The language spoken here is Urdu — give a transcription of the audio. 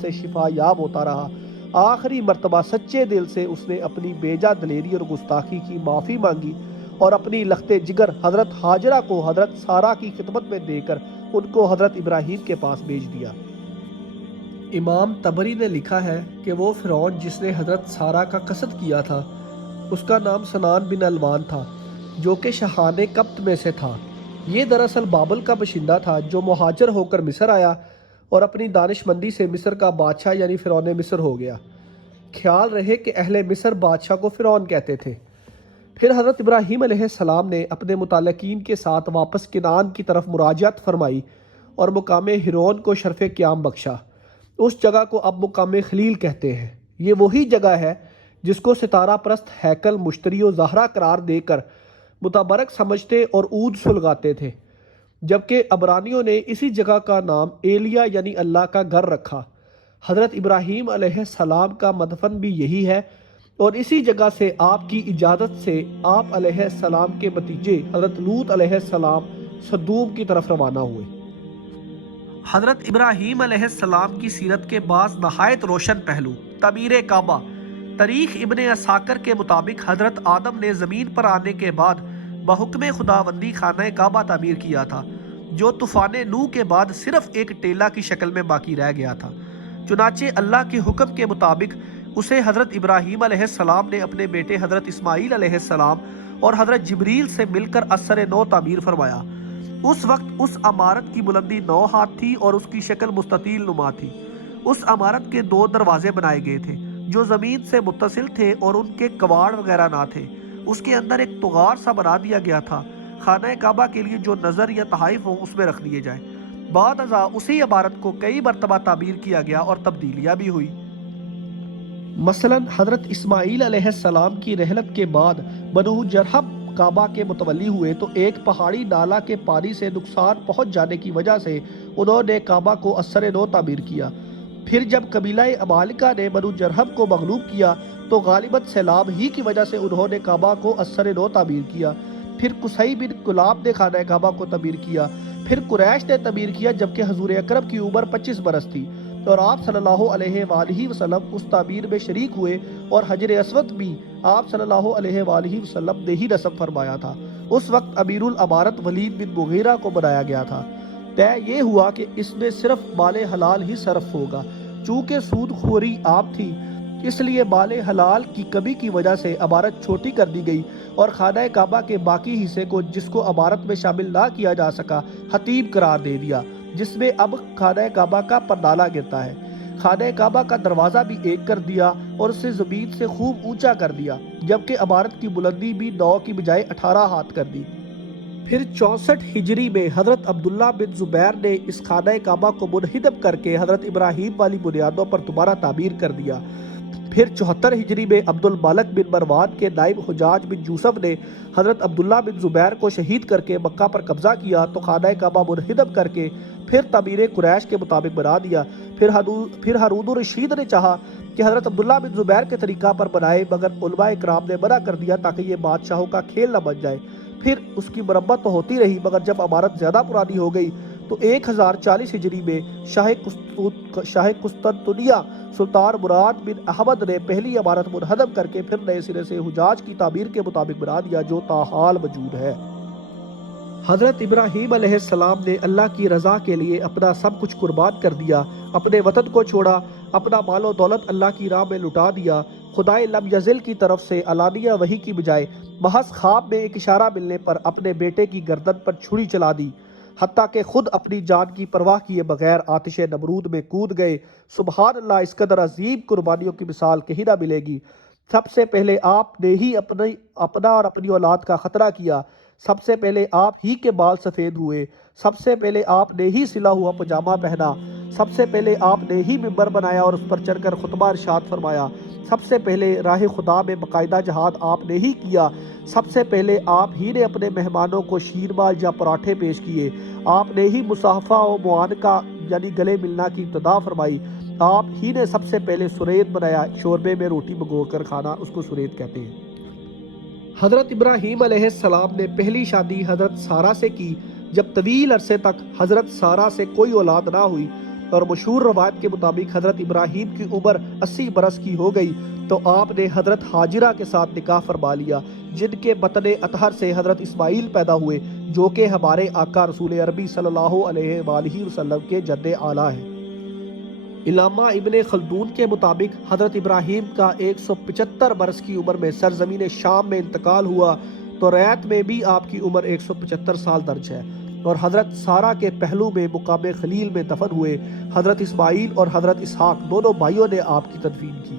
سے شفا یاب ہوتا رہا۔ آخری مرتبہ سچے دل سے اس نے اپنی بیجا دلیری اور گستاخی کی معافی مانگی اور اپنی لخت جگر حضرت ہاجرہ کو حضرت سارہ کی خدمت میں دے کر ان کو حضرت ابراہیم کے پاس بھیج دیا۔ امام طبری نے لکھا ہے کہ وہ فرعون جس نے حضرت سارہ کا قصد کیا تھا اس کا نام سنان بن الوان تھا، جو کہ شاہان قبط میں سے تھا۔ یہ دراصل بابل کا باشندہ تھا جو مہاجر ہو کر مصر آیا اور اپنی دانش مندی سے مصر کا بادشاہ یعنی فرعون مصر ہو گیا۔ خیال رہے کہ اہل مصر بادشاہ کو فرعون کہتے تھے۔ پھر حضرت ابراہیم علیہ السلام نے اپنے متعلقین کے ساتھ واپس کنعان کی طرف مراجعت فرمائی اور مقام ہیرون کو شرف قیام بخشا۔ اس جگہ کو اب مقام خلیل کہتے ہیں۔ یہ وہی جگہ ہے جس کو ستارہ پرست ہیکل مشتری و زہرہ قرار دے کر متبرک سمجھتے اور عود سلگاتے تھے، جبکہ عبرانیوں نے اسی جگہ کا نام ایلیا یعنی اللہ کا گھر رکھا۔ حضرت ابراہیم علیہ السلام کا مدفن بھی یہی ہے اور اسی جگہ سے آپ کی اجازت سے آپ علیہ السلام کے بھتیجے حضرت لوط علیہ السلام سدوم کی طرف روانہ ہوئے۔ حضرت ابراہیم علیہ السلام کی سیرت کے بعض نہایت روشن پہلو۔ تعمیر کعبہ۔ تاریخ ابن اساکر کے مطابق حضرت آدم نے زمین پر آنے کے بعد بحکم خداوندی خانہ کعبہ تعمیر کیا تھا، جو طوفان نوح کے بعد صرف ایک ٹیلہ کی شکل میں باقی رہ گیا تھا۔ چنانچہ اللہ کے حکم کے مطابق اسے حضرت ابراہیم علیہ السلام نے اپنے بیٹے حضرت اسماعیل علیہ السلام اور حضرت جبریل سے مل کر اثر نو تعمیر فرمایا۔ اس وقت اس عمارت کی بلندی 9 ہاتھ تھی اور اس کی شکل مستطیل نما تھی۔ اس عمارت کے 2 دروازے بنائے گئے تھے جو زمین سے متصل تھے اور ان کے کواڑ وغیرہ نہ تھے۔ اس کے اندر ایک تغار سا بنا دیا گیا تھا، خانہ کعبہ کے لیے جو نظر یا تحائف ہوں اس میں رکھ دیے جائیں۔ بعد ازاں اسی عمارت کو کئی مرتبہ تعمیر کیا گیا اور تبدیلیاں بھی ہوئی۔ مثلا حضرت اسماعیل علیہ السلام کی رحلت کے بعد بنو جرہم کعبہ کے متولی ہوئے تو ایک پہاڑی نالہ کے پانی سے نقصان پہنچ جانے کی وجہ سے انہوں نے کعبہ کو اثر نو تعمیر کیا۔ پھر جب قبیلہ عمالقہ نے بنو جرہم کو مغلوب کیا تو غالباً سیلاب ہی کی وجہ سے انہوں نے کعبہ کو اثر نو تعمیر کیا۔ پھر قصی بن کلاب نے خانہ کعبہ کو تعمیر کیا۔ پھر قریش نے تعمیر کیا جبکہ حضور اکرم کی عمر 25 برس تھی اور آپ صلی اللہ علیہ وآلہ وسلم اس تعمیر میں شریک ہوئے اور حجر اسود بھی آپ صلی اللہ علیہ وآلہ وسلم نے ہی نصب فرمایا تھا۔ اس وقت امیر الامارت ولید بن مغیرہ کو بنایا گیا تھا۔ طے یہ ہوا کہ اس میں صرف مال حلال ہی صرف ہوگا۔ چونکہ سود خوری عام تھی اس لیے مال حلال کی کمی کی وجہ سے عمارت چھوٹی کر دی گئی اور خانہ کعبہ کے باقی حصے کو جس کو عمارت میں شامل نہ کیا جا سکا حتیم قرار دے دیا، جس میں اب خانہ کعبہ کا پرنالہ گرتا ہے۔ خانہ کعبہ کا دروازہ بھی ایک کر دیا اور اسے زمین سے خوب اونچا کر دیا، جبکہ عمارت کی بلندی بھی 9 کی بجائے 18 ہاتھ کر دی۔ پھر 64 ہجری میں حضرت عبداللہ بن زبیر نے اس خانہ کعبہ کو منہدم کر کے حضرت ابراہیم والی بنیادوں پر دوبارہ تعمیر کر دیا۔ پھر 74 ہجری میں عبد الملک بن مروان کے نائب حجاج بن یوسف نے حضرت عبداللہ بن زبیر کو شہید کر کے مکہ پر قبضہ کیا تو خانہ کعبہ منہدم کر کے پھر تعمیر قریش کے مطابق بنا دیا۔ پھر ہارون الرشید نے چاہا کہ حضرت عبداللہ بن زبیر کے طریقہ پر بنائے، مگر علماء کرام نے منع کر دیا تاکہ یہ بادشاہوں کا کھیل نہ بن جائے۔ پھر اس کی مرمت تو ہوتی رہی، مگر جب عمارت زیادہ پرانی ہو گئی تو 1040 ہجری میں شاہ قسطنطنیہ سلطان مراد بن احمد نے پہلی عمارت منہدم کر کے پھر نئے سرے سے حجاج کی تعمیر کے مطابق بنا دیا، جو تاحال موجود ہے۔ حضرت ابراہیم علیہ السلام نے اللہ کی رضا کے لیے اپنا سب کچھ قربان کر دیا، اپنے وطن کو چھوڑا، اپنا مال و دولت اللہ کی راہ میں لٹا دیا۔ خدائے لم یزل کی طرف سے علانیہ وحی کی بجائے محض خواب میں ایک اشارہ ملنے پر اپنے بیٹے کی گردن پر چھری چلا دی، حتیٰ کہ خود اپنی جان کی پرواہ کیے بغیر آتش نمرود میں کود گئے۔ سبحان اللہ، اس قدر عظیم قربانیوں کی مثال کہیں نہ ملے گی۔ سب سے پہلے آپ نے ہی اپنا اور اپنی اولاد کا خطرہ کیا، سب سے پہلے آپ ہی کے بال سفید ہوئے، سب سے پہلے آپ نے ہی سلا ہوا پجامہ پہنا، سب سے پہلے آپ نے ہی ممبر بنایا اور اس پر چڑھ کر خطبہ ارشاد فرمایا، سب سے پہلے راہ خدا میں باقاعدہ جہاد آپ نے ہی کیا، سب سے پہلے آپ ہی نے اپنے مہمانوں کو شیرمال یا پراٹھے پیش کیے، آپ نے ہی مصافحہ و معانقہ یعنی گلے ملنا کی ابتدا فرمائی، آپ ہی نے سب سے پہلے سرید بنایا، شوربے میں روٹی بگو کر کھانا اس کو سرید کہتے ہیں۔ حضرت ابراہیم علیہ السلام نے پہلی شادی حضرت سارہ سے کی۔ جب طویل عرصے تک حضرت سارہ سے کوئی اولاد نہ ہوئی اور مشہور روایت کے مطابق حضرت ابراہیم کی عمر 80 برس کی ہو گئی تو آپ نے حضرت حاجرہ کے ساتھ نکاح فرما لیا، جن کے بطن اطہر سے حضرت اسماعیل پیدا ہوئے، جو کہ ہمارے آقا رسول عربی صلی اللہ علیہ وآلہ وسلم کے جد اعلیٰ ہیں۔ علامہ ابن خلدون کے مطابق حضرت ابراہیم کا 175 برس کی عمر میں سرزمین شام میں انتقال ہوا تو ریت میں بھی آپ کی عمر 175 سال درج ہے، اور حضرت سارہ کے پہلو میں مقام خلیل میں دفن ہوئے۔ حضرت اسماعیل اور حضرت اسحاق دونوں بھائیوں نے آپ کی تدفین کی۔